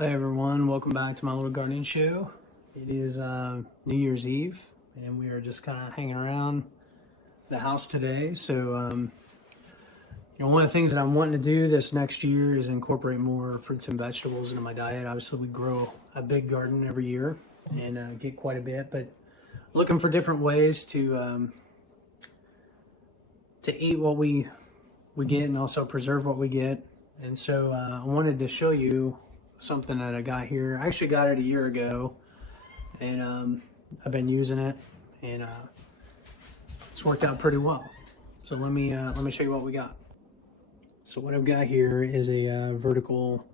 Hey everyone, welcome back to my little gardening show. It is New Year's Eve and we are just kind of hanging around the house today. So one of the things that I'm wanting to do this next year is incorporate more fruits and vegetables into my diet. Obviously we grow a big garden every year and get quite a bit, but looking for different ways to eat what we get and also preserve what we get. And so I wanted to show you something that I got here. I actually got it a year ago, and I've been using it, and it's worked out pretty well. So let me show you what we got. So what I've got here is a vertical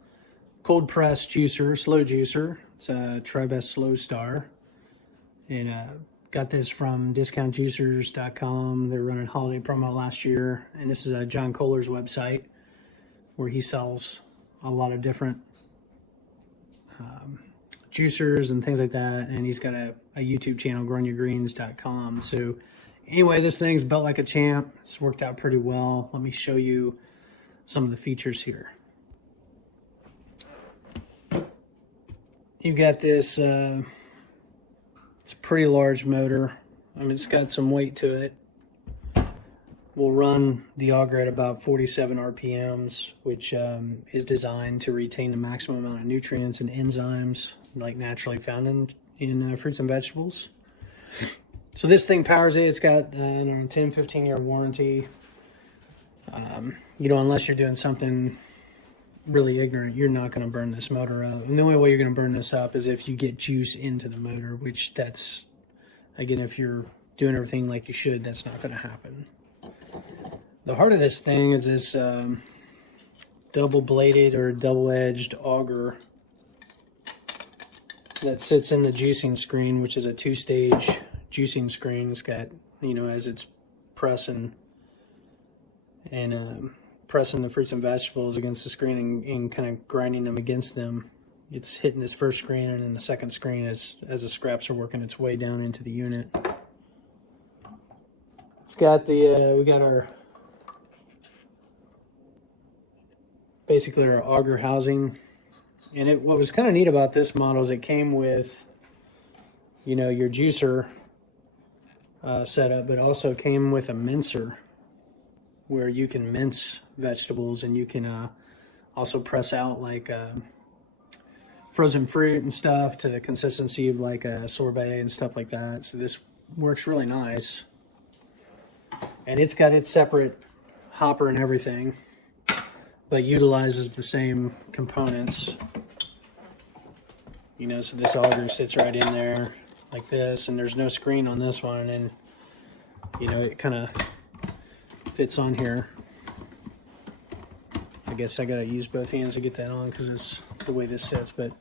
cold press juicer, slow juicer. It's a Tribest Slowstar, and got this from discountjuicers.com. They're running holiday promo last year, and this is John Kohler's website where he sells a lot of different juicers and things like that, and he's got a YouTube channel, growingyourgreens.com. So anyway, this thing's built like a champ. It's worked out pretty well. Let me show you some of the features here. You've got this it's a pretty large motor. I mean, it's got some weight to it. We'll run the auger at about 47 RPMs, which is designed to retain the maximum amount of nutrients and enzymes like naturally found in fruits and vegetables. So this thing powers it. It's got a 10-15 year warranty. Unless you're doing something really ignorant, you're not going to burn this motor up. And the only way you're going to burn this up is if you get juice into the motor, which that's, again, if you're doing everything like you should, that's not going to happen. The heart of this thing is this double-bladed or double-edged auger that sits in the juicing screen, which is a two-stage juicing screen. It's got, as it's pressing and pressing the fruits and vegetables against the screen and kind of grinding them against them, it's hitting this first screen, and then the second screen as the scraps are working its way down into the unit. It's got the we got our basically our auger housing, and what was kind of neat about this model is it came with your juicer setup, but also came with a mincer where you can mince vegetables, and you can also press out like frozen fruit and stuff to the consistency of like a sorbet and stuff like that. So this works really nice, and it's got its separate hopper and everything, but utilizes the same components. So this auger sits right in there like this, and there's no screen on this one, and it kind of fits on here. I guess I gotta use both hands to get that on because it's the way this sits, but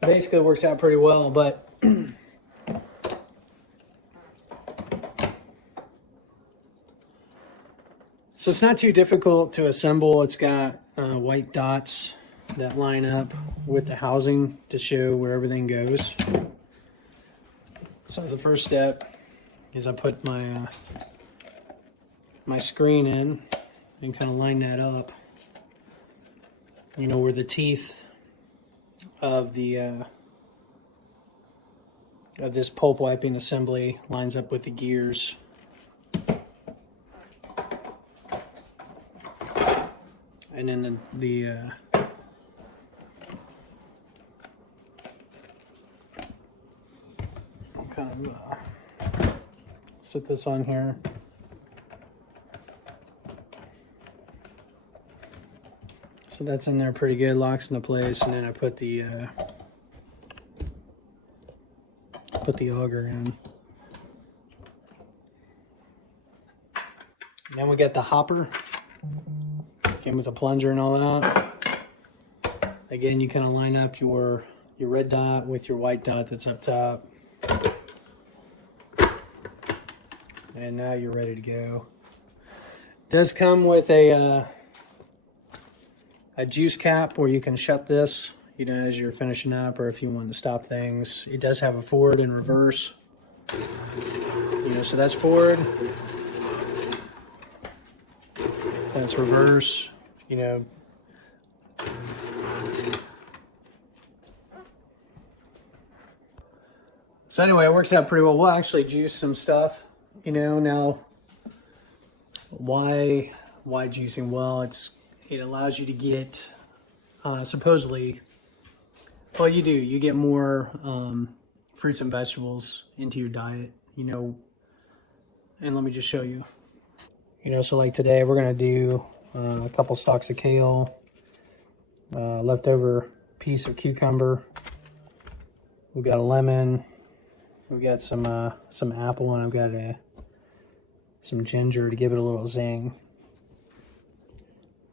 basically it works out pretty well. But so it's not too difficult to assemble. It's got white dots that line up with the housing to show where everything goes. So the first step is I put my my screen in and kind of line that up. Where the teeth of the of this pulp wiping assembly lines up with the gears. And then the kind of sit this on here. So that's in there pretty good, locks into place, and then I put the auger in. And then we got the hopper. Came with a plunger and all that. Again, you kind of line up your red dot with your white dot that's up top. And now you're ready to go. It does come with a juice cap where you can shut this, as you're finishing up, or if you want to stop things. It does have a forward and reverse. So that's forward. That's reverse. So anyway, it works out pretty well. We'll actually juice some stuff, you know. Now, why juicing? Well, it allows you to get supposedly, well, you get more fruits and vegetables into your diet, you know. And let me just show you, you know. So like today, we're gonna do a couple stalks of kale, leftover piece of cucumber. We've got a lemon. We've got some apple, and I've got some ginger to give it a little zing.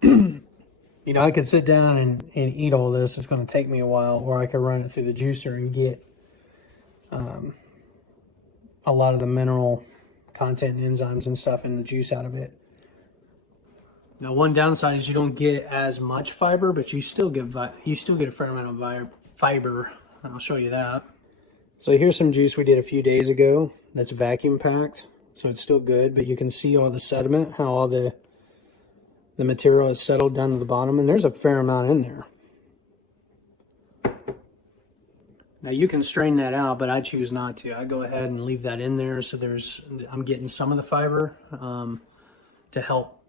You know, I could sit down and eat all this. It's going to take me a while, or I could run it through the juicer and get a lot of the mineral content and enzymes and stuff in the juice out of it. Now, one downside is you don't get as much fiber, but you still get a fair amount of fiber. I'll show you that. So here's some juice we did a few days ago that's vacuum packed, so it's still good, but you can see all the sediment, how all the material is settled down to the bottom, and there's a fair amount in there. Now you can strain that out, but I choose not to. I go ahead and leave that in there, so I'm getting some of the fiber to help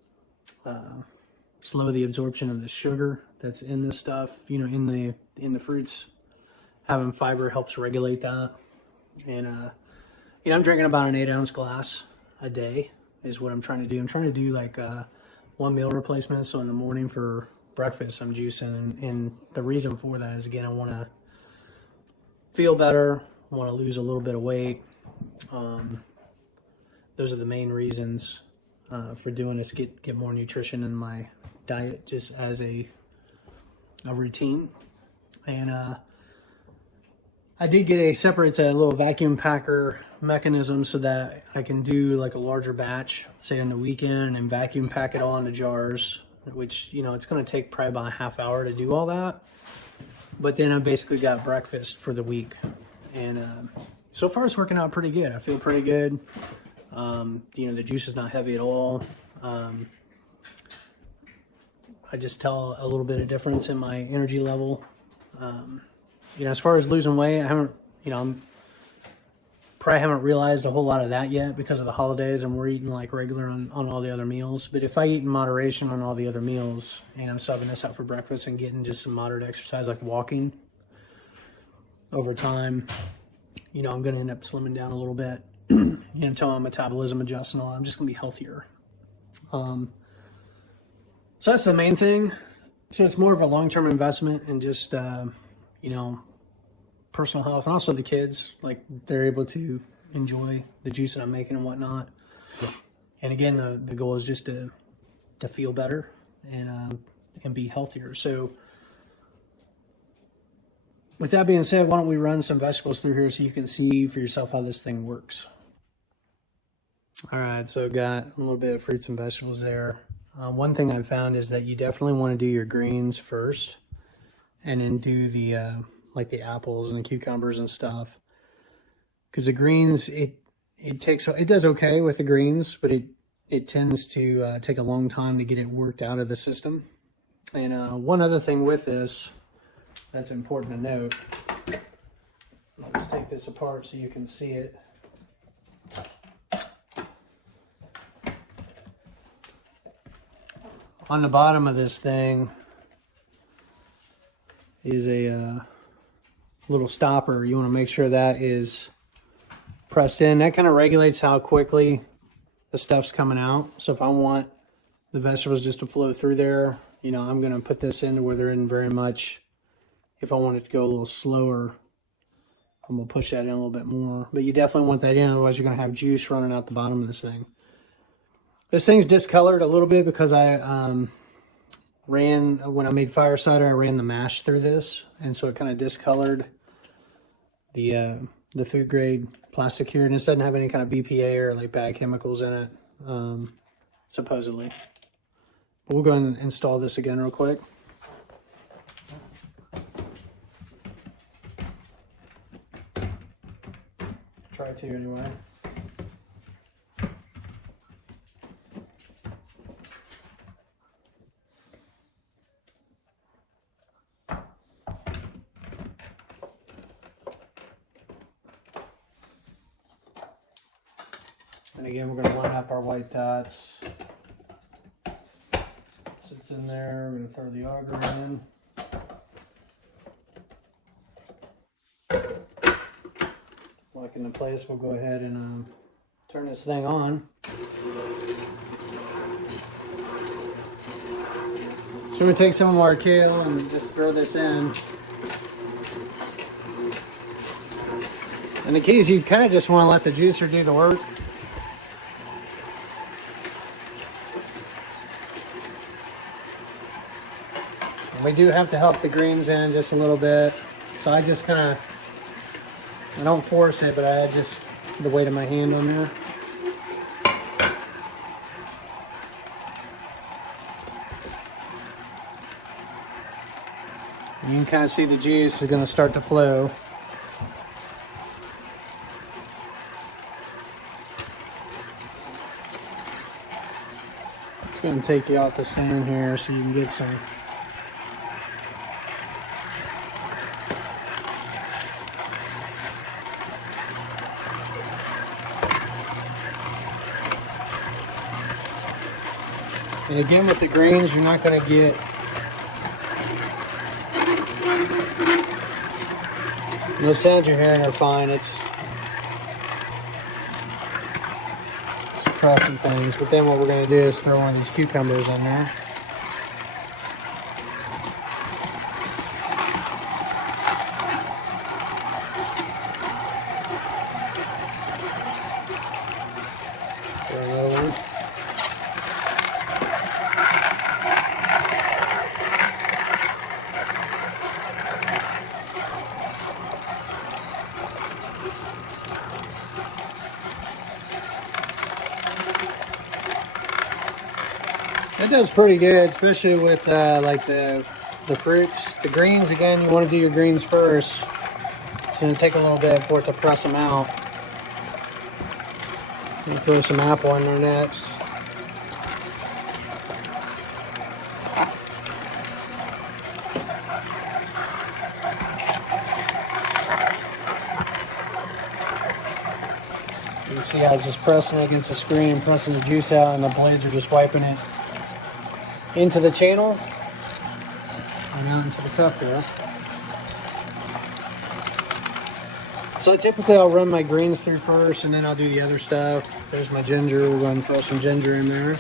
slow the absorption of the sugar that's in this stuff, you know, in the fruits. Having fiber helps regulate that. And, you know, I'm drinking about an 8-ounce glass a day is what I'm trying to do. I'm trying to do like 1 meal replacement. So in the morning for breakfast, I'm juicing. And the reason for that is, again, I want to feel better. I want to lose a little bit of weight. Those are the main reasons for doing this. Get more nutrition in my diet just as a routine. And, I did get it's a little vacuum packer mechanism so that I can do like a larger batch, say on the weekend, and vacuum pack it all into jars, which, you know, it's going to take probably about a half hour to do all that. But then I basically got breakfast for the week. And so far it's working out pretty good. I feel pretty good. You know, the juice is not heavy at all. I just tell a little bit of difference in my energy level. You know, as far as losing weight, I probably haven't realized a whole lot of that yet because of the holidays, and we're eating like regular on all the other meals. But if I eat in moderation on all the other meals, and I'm subbing this out for breakfast and getting just some moderate exercise like walking over time, you know, I'm going to end up slimming down a little bit, you know, until my metabolism adjusts and all. I'm just going to be healthier. So that's the main thing. So it's more of a long-term investment and just, you know, personal health, and also the kids, like they're able to enjoy the juice that I'm making and whatnot. And again, the goal is just to feel better and be healthier. So with that being said, why don't we run some vegetables through here so you can see for yourself how this thing works. All right, so got a little bit of fruits and vegetables there. One thing I've found is that you definitely want to do your greens first, and then do the like the apples and the cucumbers and stuff, because the greens, it does okay with the greens, but it tends to take a long time to get it worked out of the system. And one other thing with this that's important to note, let's take this apart so you can see it. On the bottom of this thing is a little stopper. You want to make sure that is pressed in. That kind of regulates how quickly the stuff's coming out. So if I want the vegetables just to flow through there, you know, I'm going to put this in where there isn't very much. If I want it to go a little slower, I'm going to push that in a little bit more. But you definitely want that in, otherwise you're going to have juice running out the bottom of this thing. This thing's discolored a little bit because I when I made fire cider, I ran the mash through this, and so it kind of discolored the food grade plastic here. And this doesn't have any kind of BPA or like bad chemicals in it, supposedly. But we'll go ahead and install this again real quick. Try to anyway. And again, we're going to line up our white dots. It sits in there. We're going to throw the auger in. Lock into place. We'll go ahead and turn this thing on. So we're going to take some of our kale and just throw this in. And the key is you kind of just want to let the juicer do the work. And we do have to help the greens in just a little bit. So I just kind of, I don't force it, but I add just the weight of my hand on there. You can kind of see the juice is going to start to flow. It's going to take you off the stand here so you can get some. And again, with the greens, you're not going to get those sounds you're hearing are fine. It's suppressing things. But then what we're going to do is throw one of these cucumbers in there. Throw another one. It does pretty good, especially with like the fruits. The greens, again, you want to do your greens first. It's going to take a little bit for it to press them out. And throw some apple in there next. You can see how it's just pressing against the screen and pressing the juice out, and the blades are just wiping it into the channel and out into the cup here. So typically I'll run my greens through first and then I'll do the other stuff. There's my ginger. We're going to throw some ginger in there.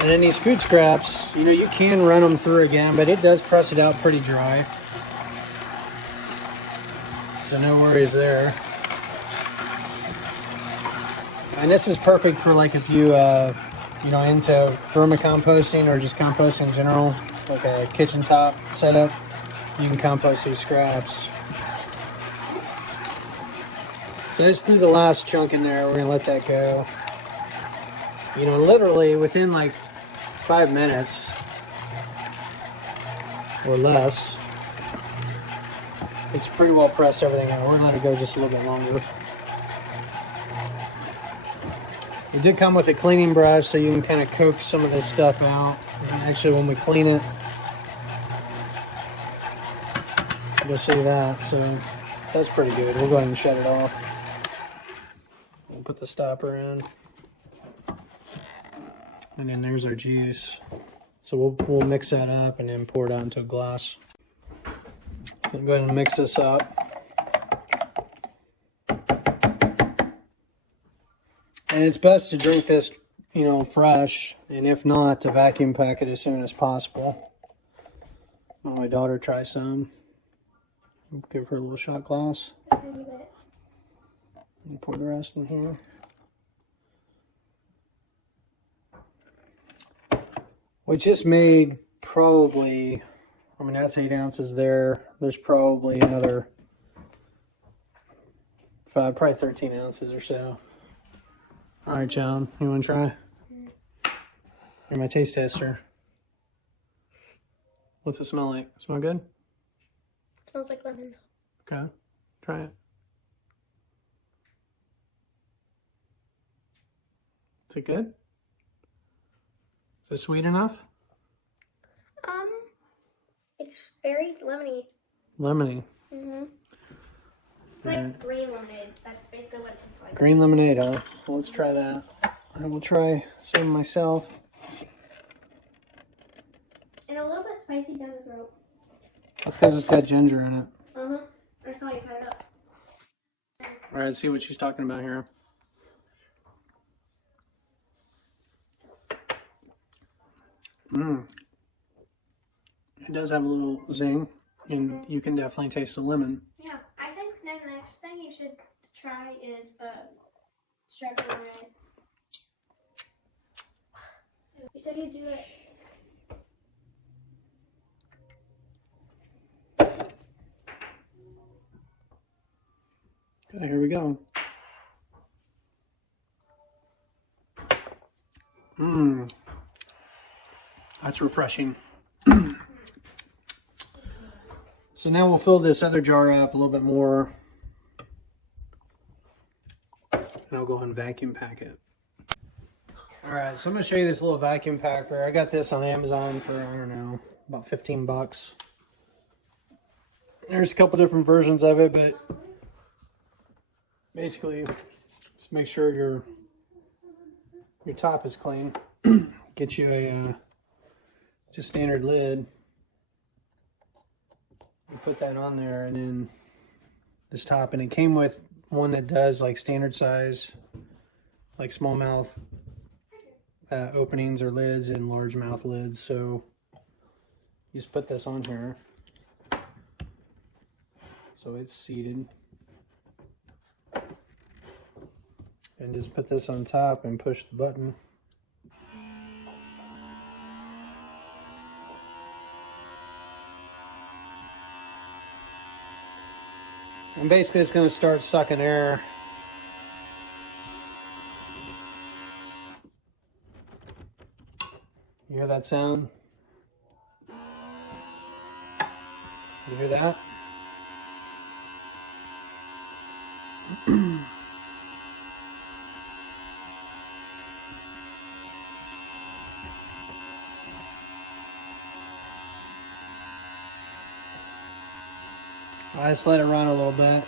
And then these food scraps, you know, you can run them through again, but it does press it out pretty dry. So no worries there. And this is perfect for like if you, you know, into vermicomposting or just composting in general, like a kitchen top setup, you can compost these scraps. So just threw the last chunk in there. We're gonna let that go. You know, literally within like 5 minutes or less, it's pretty well pressed everything out. We're gonna let it go just a little bit longer. It did come with a cleaning brush, so you can kind of coax some of this stuff out. And actually, when we clean it, you'll see that. So that's pretty good. We'll go ahead and shut it off. We'll put the stopper in. And then there's our juice. So we'll mix that up and then pour it out into a glass. So go ahead and mix this up. And it's best to drink this, you know, fresh, and if not, to vacuum pack it as soon as possible. Let my daughter try some. Give her a little shot glass. And pour the rest in here. We just made probably, I mean, that's 8 ounces there. There's probably another 5, probably 13 ounces or so. All right, John, you want to try? Here's my taste tester. What's it smell like? Smell good? Smells like lemon. Okay, try it. Is it good? Is So sweet enough? It's very lemony. Lemony. It's like green lemonade. That's basically what it tastes like. Green lemonade, huh? Well, let's try that. I will try some myself. And a little bit spicy down the throat. That's because it's got ginger in it. I saw you cut it up. All right, let's see what she's talking about here. It does have a little zing, and you can definitely taste the lemon. Yeah, I think the next thing you should try is strawberry lemonade. You said you'd do it. Okay, here we go. That's refreshing. So now we'll fill this other jar up a little bit more. And I'll go ahead and vacuum pack it. Alright, so I'm going to show you this little vacuum packer. I got this on Amazon for, I don't know, about 15 bucks. There's a couple different versions of it, but basically, just make sure your top is clean. Get you a just standard lid. You put that on there, and then this top, and it came with one that does like standard size, like small mouth openings or lids, and large mouth lids. So you just put this on here, so it's seated, and just put this on top and push the button. And basically it's going to start sucking air. You hear that sound? You hear that? I just let it run a little bit.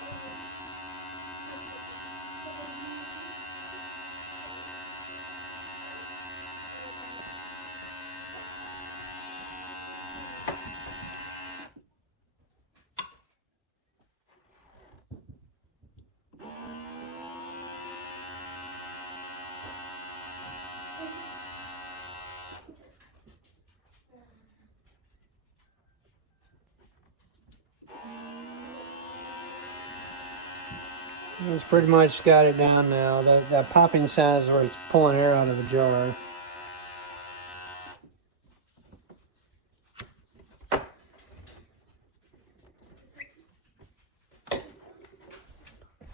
It's pretty much got it down now. That popping sound is where it's pulling air out of the jar.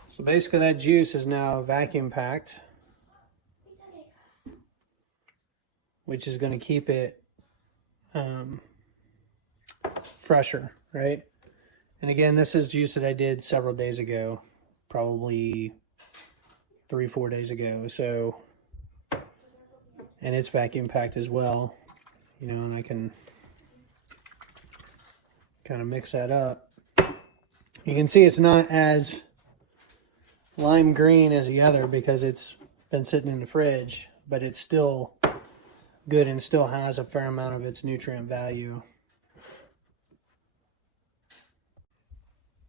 So basically that juice is now vacuum packed, which is going to keep it fresher, right? And again, this is juice that I did several days ago, probably 3-4 days ago. So, and it's vacuum packed as well, you know, and I can kind of mix that up. You can see it's not as lime green as the other because it's been sitting in the fridge, but it's still good and still has a fair amount of its nutrient value.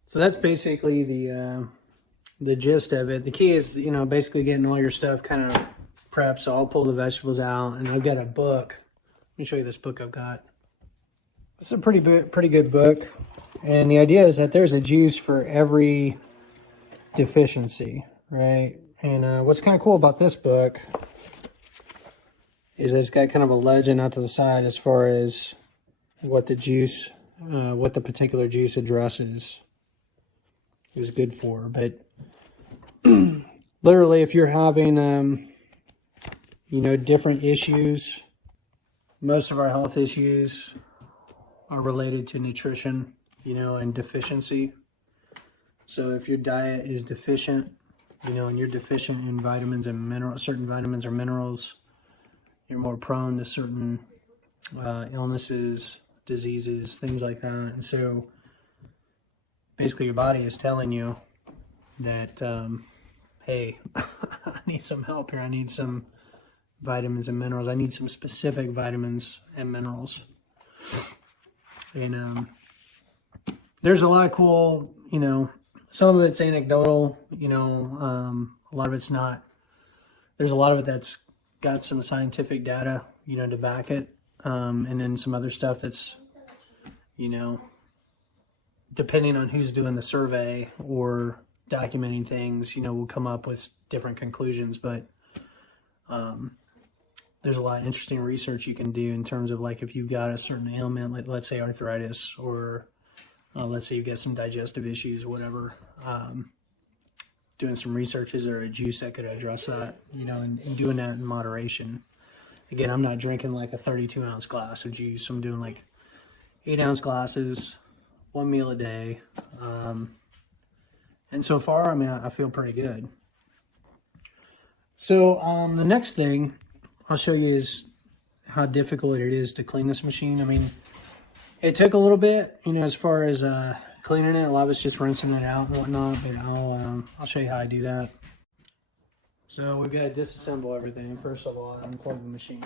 So that's basically the gist of it. The key is, you know, basically getting all your stuff kind of prepped. So I'll pull the vegetables out, and I've got a book. Let me show you this book I've got. It's a pretty good book, and the idea is that there's a juice for every deficiency, right? And what's kind of cool about this book is it's got kind of a legend out to the side as far as what the juice, what the particular juice addresses is good for. But literally, if you're having, you know, different issues, most of our health issues are related to nutrition, you know, and deficiency. So if your diet is deficient, you know, and you're deficient in vitamins and minerals, certain vitamins or minerals, you're more prone to certain illnesses, diseases, things like that. And so basically your body is telling you that, hey, I need some help here. I need some vitamins and minerals. I need some specific vitamins and minerals. And there's a lot of cool, you know, some of it's anecdotal, you know, a lot of it's not. There's a lot of it that's got some scientific data, you know, to back it. And then some other stuff that's, you know, depending on who's doing the survey or documenting things, you know, we'll come up with different conclusions. But there's a lot of interesting research you can do in terms of, like, if you've got a certain ailment, like let's say arthritis, or let's say you've got some digestive issues, whatever. Doing some research, is there a juice that could address that, you know, and doing that in moderation. Again, I'm not drinking like a 32-ounce glass of juice. I'm doing like 8-ounce glasses, one meal a day. And so far, I mean, I feel pretty good. So the next thing I'll show you is how difficult it is to clean this machine. I mean, it took a little bit, you know, as far as cleaning it. A lot of it's just rinsing it out and whatnot, but I'll show you how I do that. So we've got to disassemble everything. First of all, unplug the machine.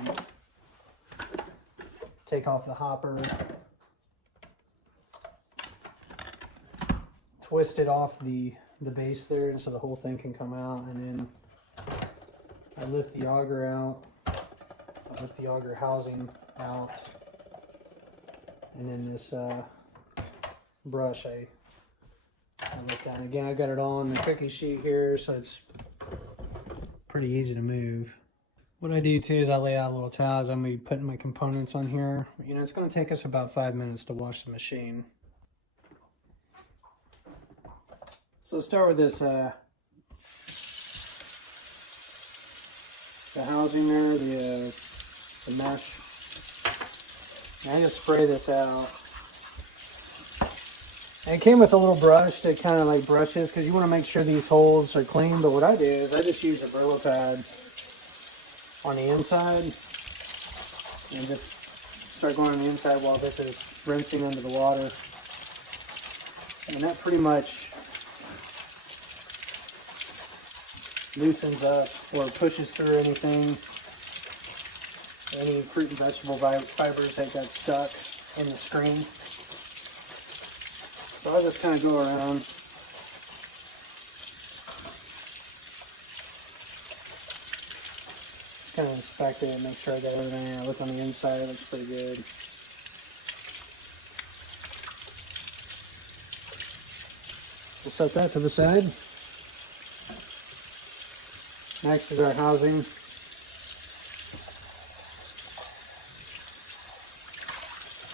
Take off the hopper. Twist it off the base there so the whole thing can come out, and then I lift the auger out. I lift the auger housing out, and then this brush I lift down. Again, I got it all on the cookie sheet here, so it's pretty easy to move. What I do too is I lay out little towels. I'm going to be putting my components on here. You know, it's going to take us about 5 minutes to wash the machine. So let's start with this, the housing there, the mesh. And I just spray this out. And it came with a little brush that kind of like brushes, because you want to make sure these holes are clean. But what I do is I just use a Brillo pad on the inside and just start going on the inside while this is rinsing under the water. And that pretty much loosens up or pushes through anything, any fruit and vegetable fibers that got stuck in the screen. So I'll just kind of go around. Kind of inspect it and make sure I got everything. I look on the inside, it looks pretty good. We'll set that to the side. Next is our housing.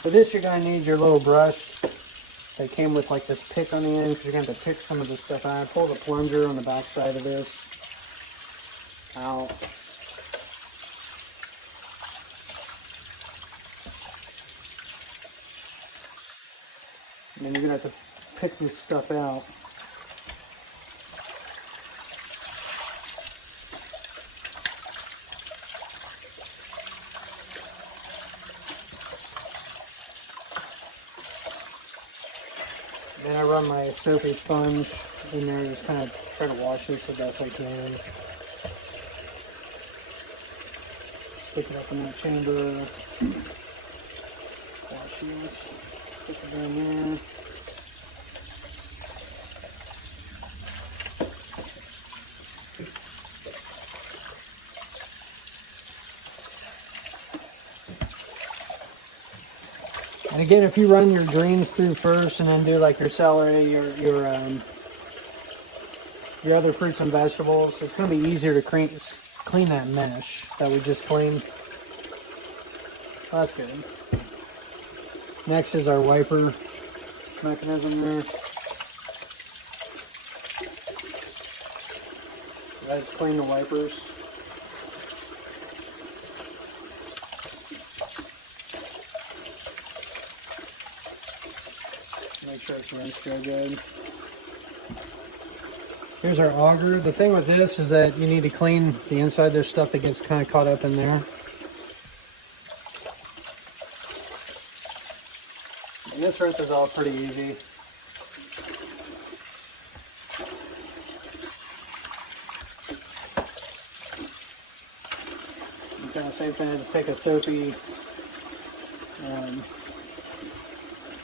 For this, you're going to need your little brush that came with like this pick on the end, because you're going to have to pick some of this stuff out. Pull the plunger on the back side of this out. And then you're going to have to pick this stuff out. Then I run my soapy sponge in there and just kind of try to wash this the best I can. Stick it up in that chamber. Wash this. Stick it down there. And again, if you run your greens through first and then do like your celery, your other fruits and vegetables, it's going to be easier to clean that mesh that we just cleaned. Oh, that's good. Next is our wiper mechanism there. Let's clean the wipers. Make sure it's rinsed real good. Here's our auger. The thing with this is that you need to clean the inside. There's stuff that gets kind of caught up in there. And this rinse is all pretty easy. And kind of same thing, I just take a soapy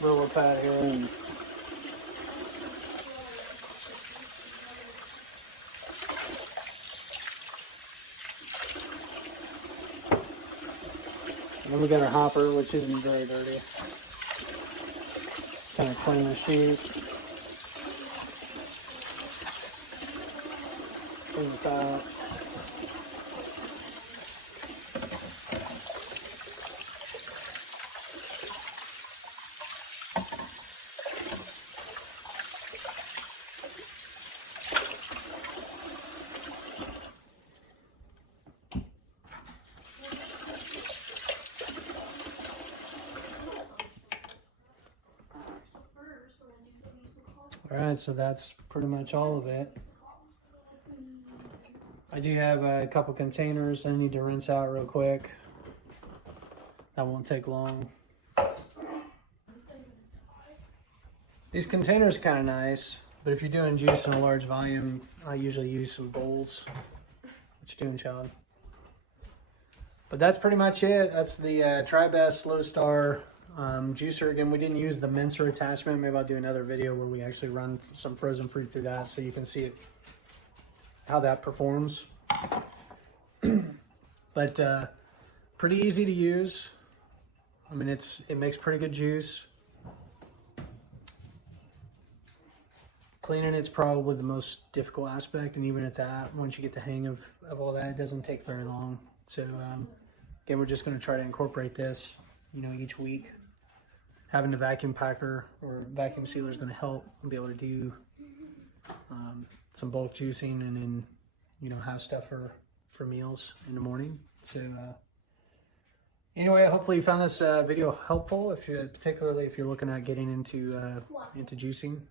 roller pad here and then we got our hopper, which isn't very dirty. Kind of clean the sheet. Clean the top. Alright, so that's pretty much all of it. I do have a couple containers I need to rinse out real quick. That won't take long. These containers are kind of nice, but if you're doing juice in a large volume, I usually use some bowls. What you doing, child? But that's pretty much it. That's the Tribest Slowstar juicer. Again, we didn't use the mincer attachment. Maybe I'll do another video where we actually run some frozen fruit through that so you can see it, how that performs. But pretty easy to use. I mean, it makes pretty good juice. Cleaning it's probably the most difficult aspect, and even at that, once you get the hang of all that, it doesn't take very long. So again, we're just going to try to incorporate this, you know, each week. Having a vacuum packer or vacuum sealer is going to help and be able to do some bulk juicing, and then, you know, have stuff for meals in the morning. So anyway, hopefully you found this video helpful, particularly if you're looking at getting into juicing.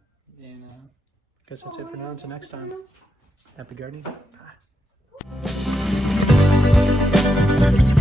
And I guess that's it for now. Until next time, happy gardening. Bye.